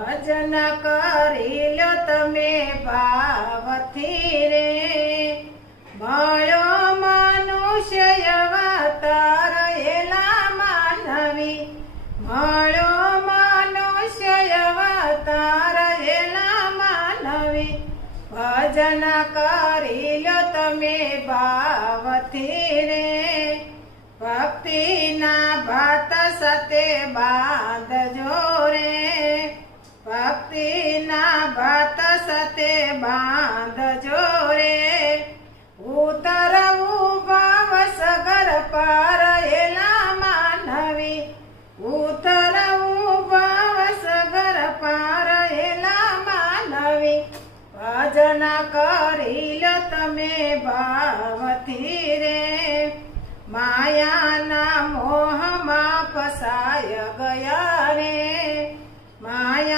ભજન કરી લો તમે ભાવથી રે, મળ્યો મનુષ્ય અવતાર એલા માનવી, મળ્યો મનુષ્ય અવતાર એલા માનવી, ભજન કરી લો તમે ભાવથી રે, ભક્તિના ભાત સાથે બાંધજો રે, ભક્તિના ભાત સાથે બાંધજો રે, ઉતરવું ભાવ સગર પાર એલા માનવી, ઉતરવું ભાવ સગર પાર એલા માનવી, ભજન કરી લો તમે ભાવથી રે, માયાના મોહમાં ફસાય ગયા રે, માયા